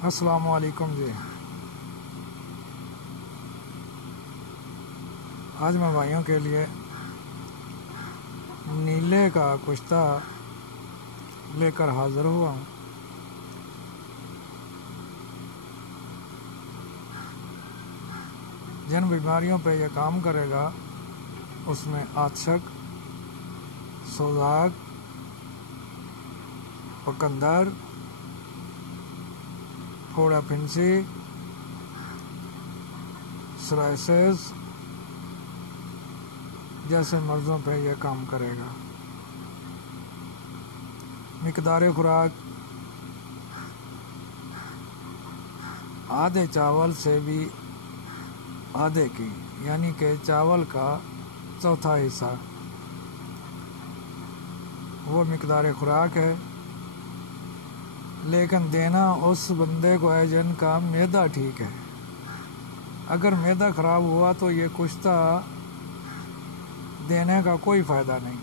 السلام علیکم جی۔ آج میں بھائیوں کے لیے نیلے کا کشتہ لے کر حاضر ہوا ہوں۔ جن بیماریوں پہ یہ کام کرے گا اس میں آتشک، سوزاک، پکندر، پھوڑا پھنسی، سورائسس جیسے مرضوں پہ یہ کام کرے گا۔ مقدار خوراک آدھے چاول سے بھی آدھے کی، یعنی کہ چاول کا چوتھا حصہ وہ مقدار خوراک ہے، لیکن دینا اس بندے کو ہے جن کا معدہ ٹھیک ہے۔ اگر معدہ خراب ہوا تو یہ کشتہ دینے کا کوئی فائدہ نہیں۔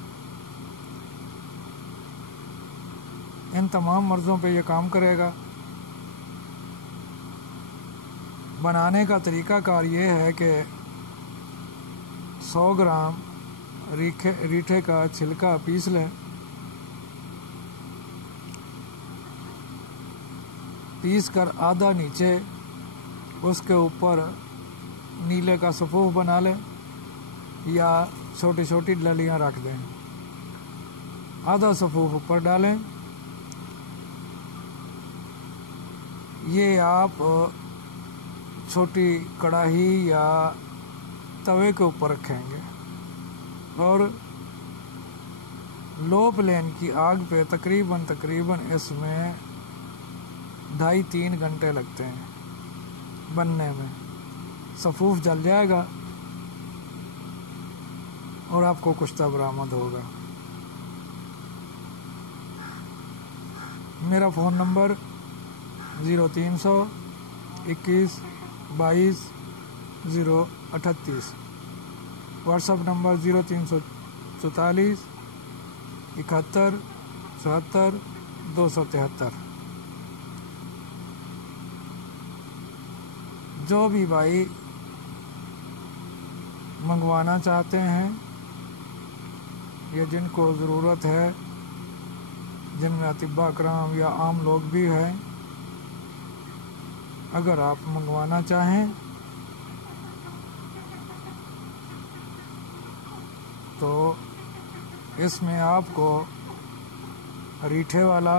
ان تمام مرضوں پہ یہ کام کرے گا۔ بنانے کا طریقہ کار یہ ہے کہ 100 گرام ریٹھے کا چھلکا پیس لیں، پیس کر آدھا نیچے اس کے اوپر نیلے کا سفوف بنا لیں یا چھوٹی چھوٹی ڈلیاں رکھ دیں، آدھا سفوف اوپر ڈالیں۔ یہ آپ چھوٹی کڑاہی یا توے کے اوپر رکھیں گے اور لو فلیم کی آگ پہ تقریباً اس میں 2.5-3 گھنٹے لگتے ہیں بننے میں۔ سفوف جل جائے گا اور آپ کو کشتہ برآمد ہوگا۔ میرا phone number 0300 21 22 038، what's app number 0344 71 74 273۔ جو بھی بھائی منگوانا چاہتے ہیں یا جن کو ضرورت ہے، جن میں اطباء کرام یا عام لوگ بھی ہیں، اگر آپ منگوانا چاہیں تو اس میں آپ کو ریٹھے والا،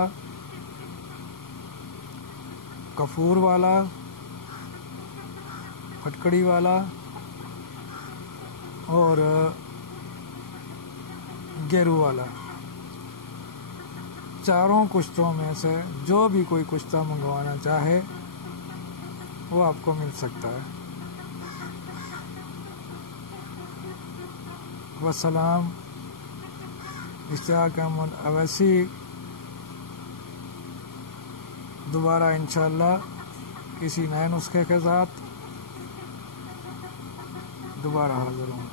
کفور والا، پھٹکڑی والا اور گیرو والا، چاروں کشتوں میں سے جو بھی کوئی کشتہ منگوانا چاہے وہ آپ کو مل سکتا ہے۔ والسلام، اشتیاق احمد اویسی۔ دوبارہ انشاءاللہ کسی نئے نسخے کے ساتھ دوبارہ حاضر ہوں۔